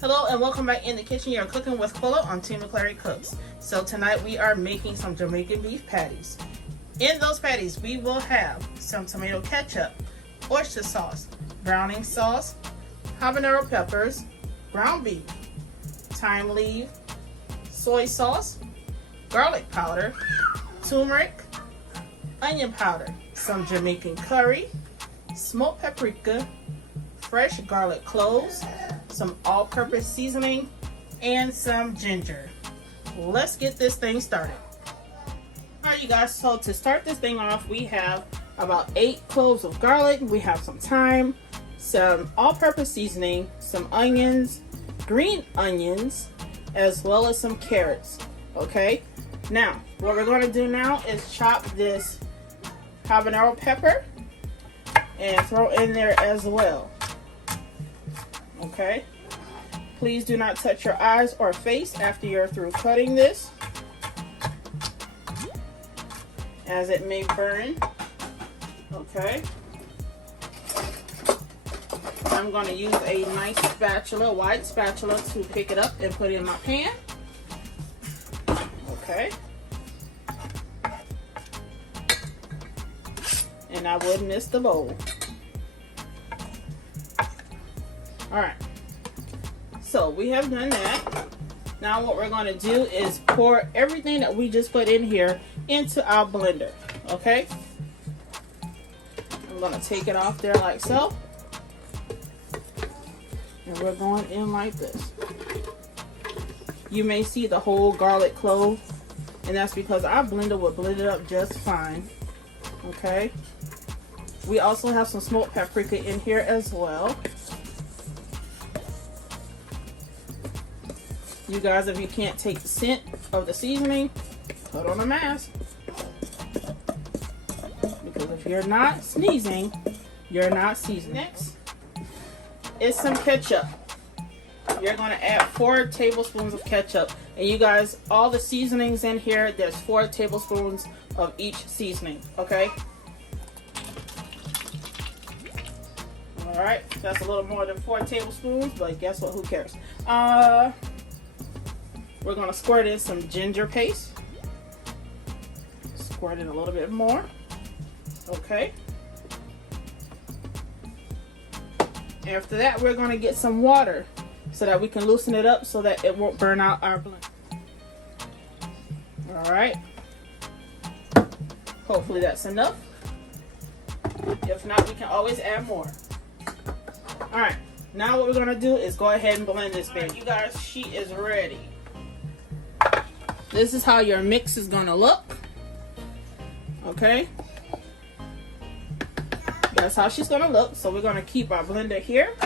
Hello and welcome back in the kitchen. You're cooking with Quilla on Team McClary Cooks. So tonight we are making some Jamaican beef patties. In those patties we will have some tomato ketchup, oyster sauce, browning sauce, habanero peppers, ground beef, thyme leaf, soy sauce, garlic powder, turmeric, onion powder, some Jamaican curry, smoked paprika, fresh garlic cloves, some all-purpose seasoning, and some ginger. Let's get this thing started. Alright you guys, so to start this thing off, we have about 8 cloves of garlic, we have some thyme, some all-purpose seasoning, some onions, green onions, as well as some carrots. Okay, now what we're going to do now is chop this habanero pepper and throw in there as well. Okay, please do not touch your eyes or face after you're through cutting this, as it may burn. Okay, I'm going to use a nice spatula, wide spatula, to pick it up and put it in my pan. Okay, and I would miss the bowl. Alright, so we have done that. Now what we're going to do is pour everything that we just put in here into our blender. Okay, I'm going to take it off there like so, and we're going in like this. You may see the whole garlic clove, and that's because our blender will blend it up just fine. Okay, we also have some smoked paprika in here as well. You guys, if you can't take the scent of the seasoning, put on a mask. Because if you're not sneezing, you're not seasoning. Next is some ketchup. You're going to add 4 tablespoons of ketchup. And you guys, all the seasonings in here, there's 4 tablespoons of each seasoning. Okay? Alright, that's a little more than 4 tablespoons, but guess what? Who cares? We're going to squirt in some ginger paste. Squirt in a little bit more. Okay. After that, we're going to get some water so that we can loosen it up so that it won't burn out our blend. Alright. Hopefully that's enough. If not, we can always add more. Alright. Now what we're going to do is go ahead and blend this baby. You guys, she is ready. This is how your mix is going to look. Okay. That's how she's going to look. So we're going to keep our blender here.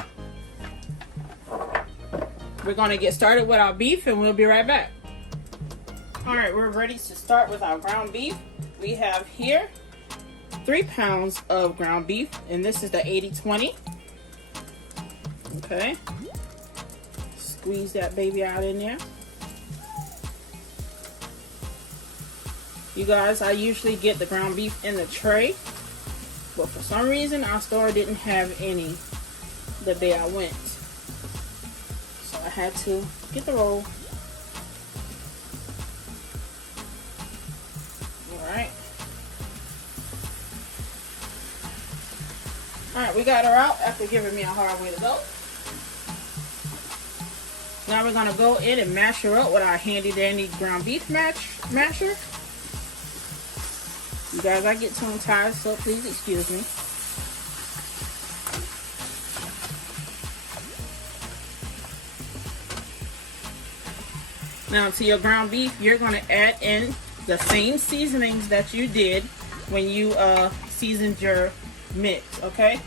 We're going to get started with our beef and we'll be right back. Alright, we're ready to start with our ground beef. We have here 3 pounds of ground beef, and this is the 80/20. Okay. Squeeze that baby out in there. You guys, I usually get the ground beef in the tray, but for some reason our store didn't have any the day I went. So I had to get the roll. Alright. Alright, we got her out after giving me a hard way to go. Now we're going to go in and mash her up with our handy dandy ground beef masher. You guys, I get tongue tied, so please excuse me. Now to your ground beef, you're going to add in the same seasonings that you did when you seasoned your mix, okay?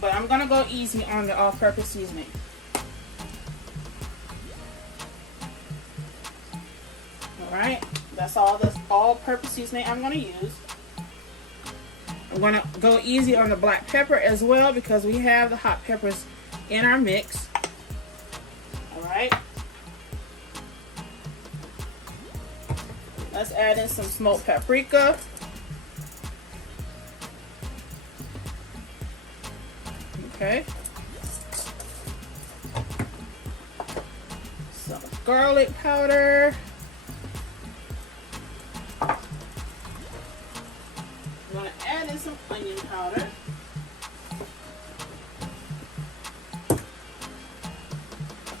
But I'm going to go easy on the all-purpose seasoning. Alright, that's all this all-purpose seasoning I'm going to use. I'm going to go easy on the black pepper as well because we have the hot peppers in our mix. Alright. Let's add in some smoked paprika. Okay. garlic powder. I'm going to add in some onion powder.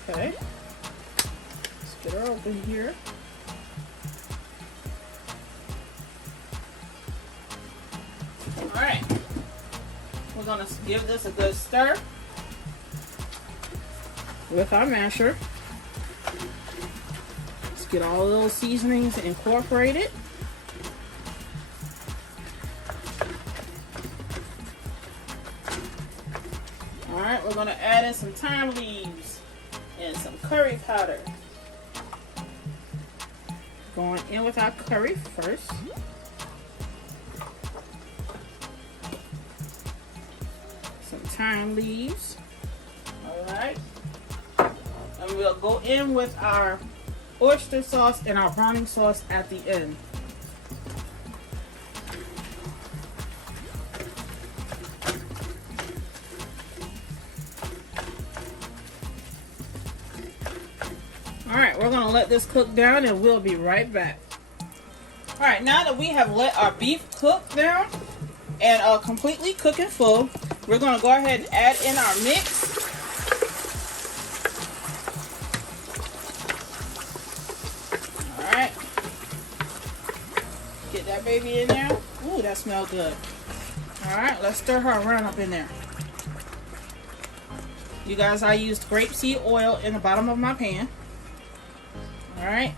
Okay. Let's get her open here. Alright. We're going to give this a good stir with our masher. Let's get all of those seasonings incorporated. Alright, we're going to add in some thyme leaves and some curry powder. Going in with our curry first. Some thyme leaves. Alright. And we'll go in with our oyster sauce and our browning sauce at the end. Alright, we're going to let this cook down and we'll be right back. Alright, now that we have let our beef cook down and completely cook and full, we're going to go ahead and add in our mix. Alright. Get that baby in there. Ooh, that smells good. Alright, let's stir her around up in there. You guys, I used grapeseed oil in the bottom of my pan. Alright.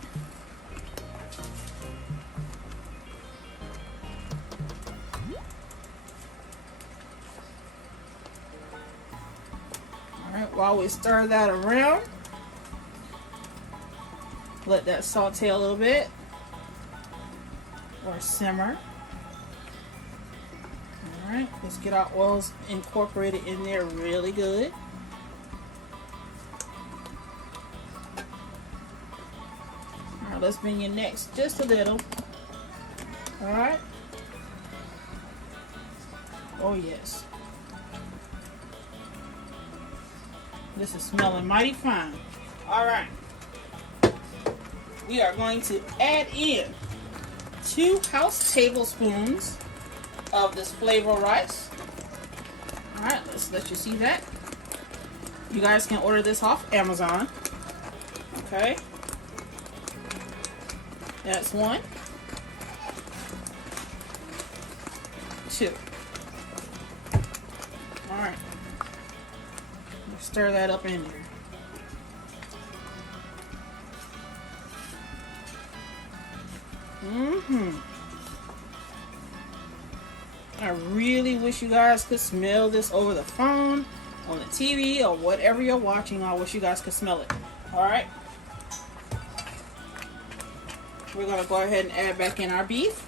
Alright, while we stir that around, let that saute a little bit or simmer. Alright, let's get our oils incorporated in there really good. Let's bring your necks just a little. Alright. Oh yes. This is smelling mighty fine. Alright. We are going to add in 2 house tablespoons of this flavor rice. Alright, let's let you see that. You guys can order this off Amazon. Okay. That's 1, 2. Alright. Stir that up in there. I really wish you guys could smell this over the phone, on the TV, or whatever you're watching. I wish you guys could smell it. Alright. We're going to go ahead and add back in our beef.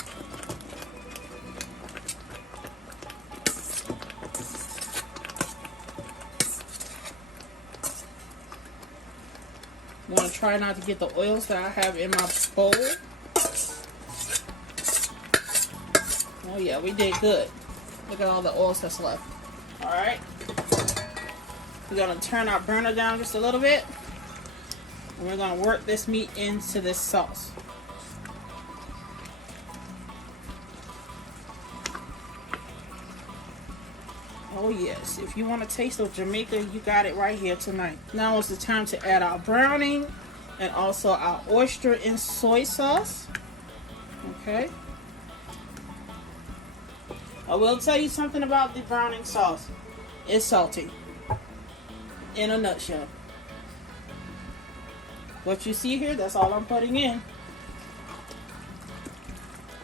I'm going to try not to get the oils that I have in my bowl. Oh yeah, we did good. Look at all the oils that's left. Alright. We're going to turn our burner down just a little bit. And we're going to work this meat into this sauce. Oh yes, if you want a taste of Jamaica, you got it right here tonight. Now is the time to add our browning and also our oyster and soy sauce. Okay. I will tell you something about the browning sauce. It's salty. In a nutshell. What you see here, that's all I'm putting in.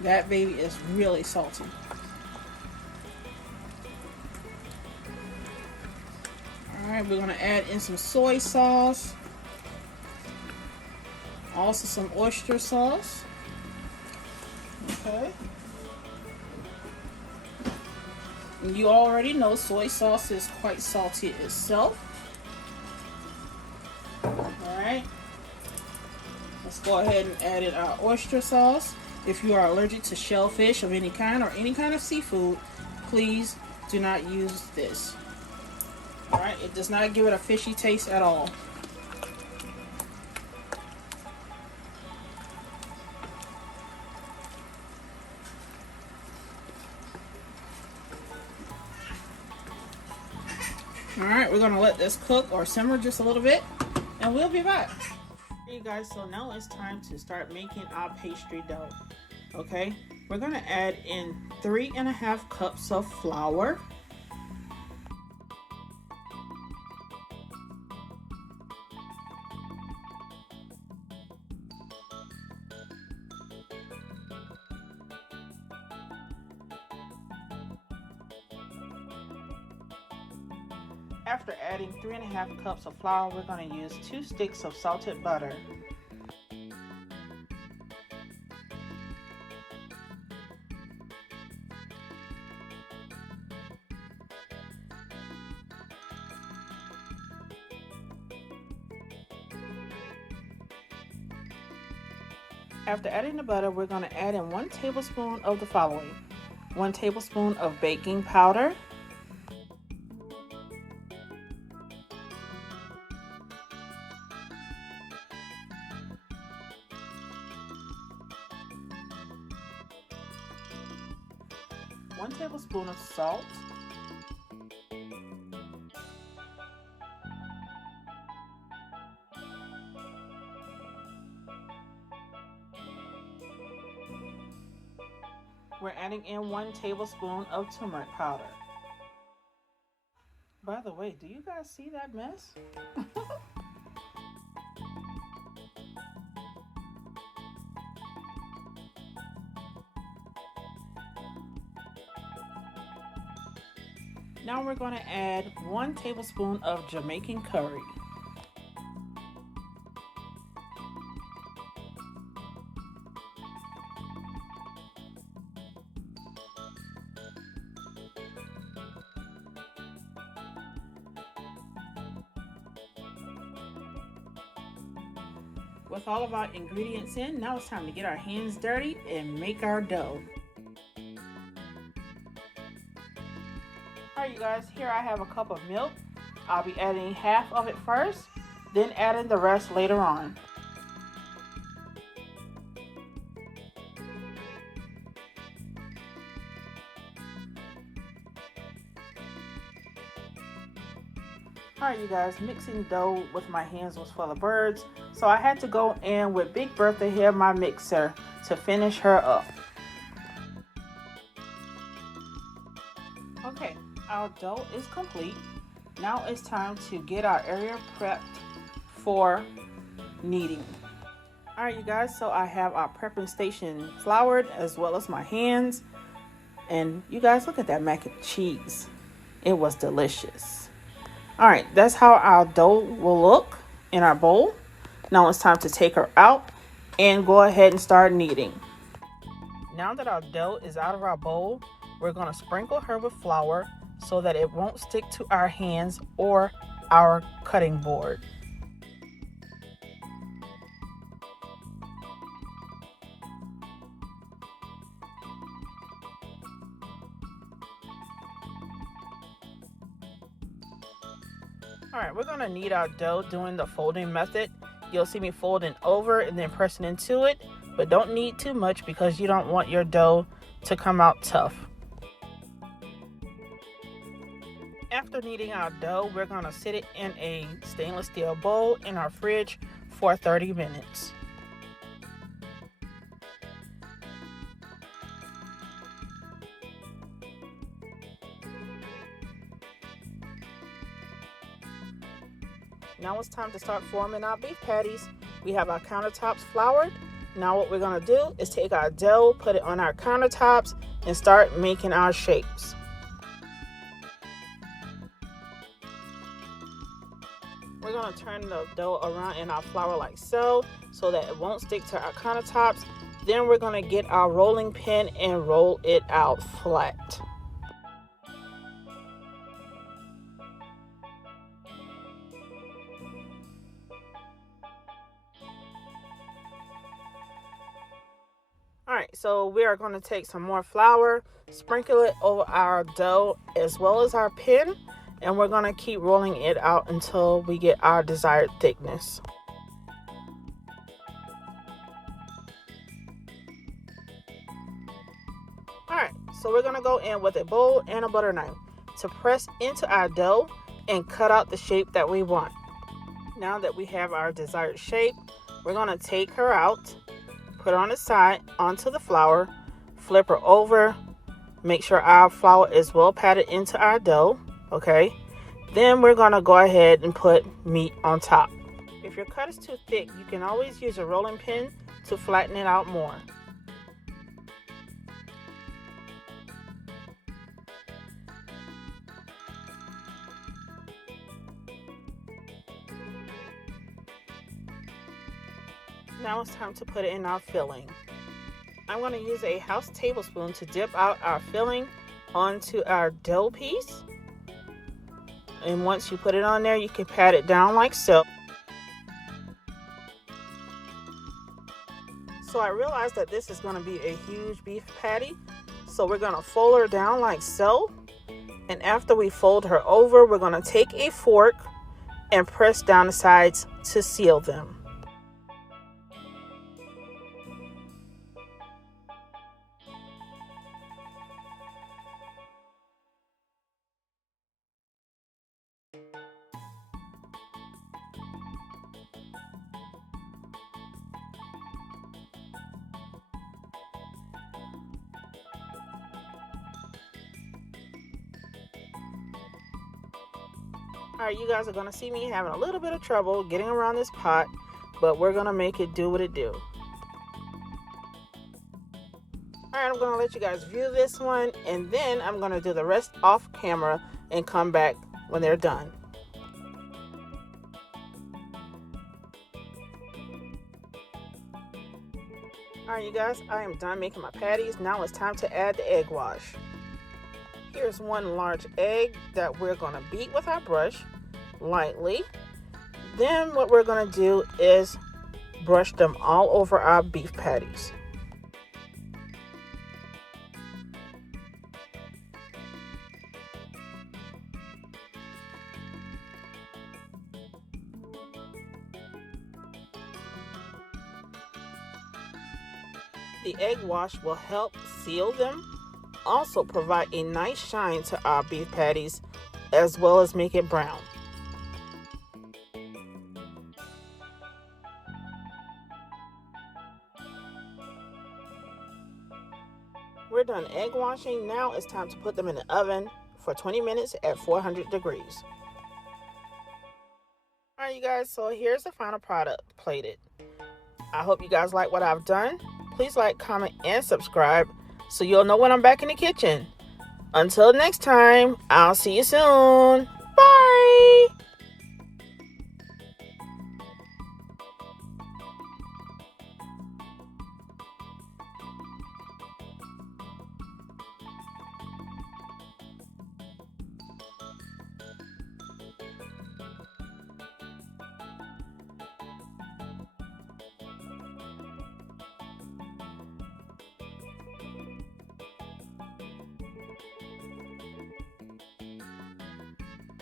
That baby is really salty. Alright, we're going to add in some soy sauce. Also some oyster sauce. Okay. And you already know soy sauce is quite salty itself. Alright. Let's go ahead and add in our oyster sauce. If you are allergic to shellfish of any kind or any kind of seafood, please do not use this. Alright, it does not give it a fishy taste at all. All right, we're gonna let this cook or simmer just a little bit, and we'll be back. Hey guys, so now it's time to start making our pastry dough. Okay, we're gonna add in 3.5 cups of flour. After adding 3.5 cups of flour, we're going to use 2 sticks of salted butter. After adding the butter, we're going to add in 1 tablespoon of the following: 1 tablespoon of baking powder, 1 tablespoon of salt, 1 tablespoon of turmeric powder. By the way, do you guys see that mess? Now we're going to add 1 tablespoon of Jamaican curry. With all of our ingredients in, now it's time to get our hands dirty and make our dough. Alright you guys, here I have a cup of milk. I'll be adding half of it first, then adding the rest later on. Alright you guys, mixing dough with my hands was for the birds, so I had to go in with Big Bertha here, my mixer, to finish her up. Okay, our dough is complete. Now it's time to get our area prepped for kneading. Alright you guys, so I have our prepping station floured as well as my hands. And you guys, look at that mac and cheese. It was delicious. Alright, that's how our dough will look in our bowl. Now it's time to take her out and go ahead and start kneading. Now that our dough is out of our bowl, we're going to sprinkle her with flour so that it won't stick to our hands or our cutting board. Alright, we're going to knead our dough doing the folding method. You'll see me folding over and then pressing into it, but don't knead too much because you don't want your dough to come out tough. After kneading our dough, we're going to sit it in a stainless steel bowl in our fridge for 30 minutes. Now it's time to start forming our beef patties. We have our countertops floured. Now what we're going to do is take our dough, put it on our countertops, and start making our shapes. We're going to turn the dough around in our flour like so that it won't stick to our countertops. Then we're going to get our rolling pin and roll it out flat. Alright, so we are going to take some more flour, sprinkle it over our dough as well as our pin, and we're going to keep rolling it out until we get our desired thickness. Alright, so we're going to go in with a bowl and a butter knife. To press into our dough, and cut out the shape that we want. Now that we have our desired shape, we're going to take her out, put her on the side onto the flour, flip her over, make sure our flour is well patted into our dough, okay? Then we're going to go ahead and put meat on top. If your cut is too thick, you can always use a rolling pin to flatten it out more. Now it's time to put it in our filling. I'm going to use a house tablespoon to dip out our filling onto our dough piece. And once you put it on there, you can pat it down like so. So I realized that this is going to be a huge beef patty. So we're going to fold her down like so. And after we fold her over, we're going to take a fork and press down the sides to seal them. Alright, you guys are going to see me having a little bit of trouble getting around this pot, but we're going to make it do what it do. Alright, I'm going to let you guys view this one, and then I'm going to do the rest off camera and come back when they're done. Alright, you guys, I am done making my patties. Now it's time to add the egg wash. Here's one large egg that we're going to beat with our brush lightly. Then what we're going to do is brush them all over our beef patties. The egg wash will help seal them, also provide a nice shine to our beef patties, as well as make it brown. We're done egg washing. Now it's time to put them in the oven for 20 minutes at 400 degrees. Alright, you guys, so here's the final product plated. I hope you guys like what I've done. Please like, comment, and subscribe so you'll know when I'm back in the kitchen. Until next time, I'll see you soon.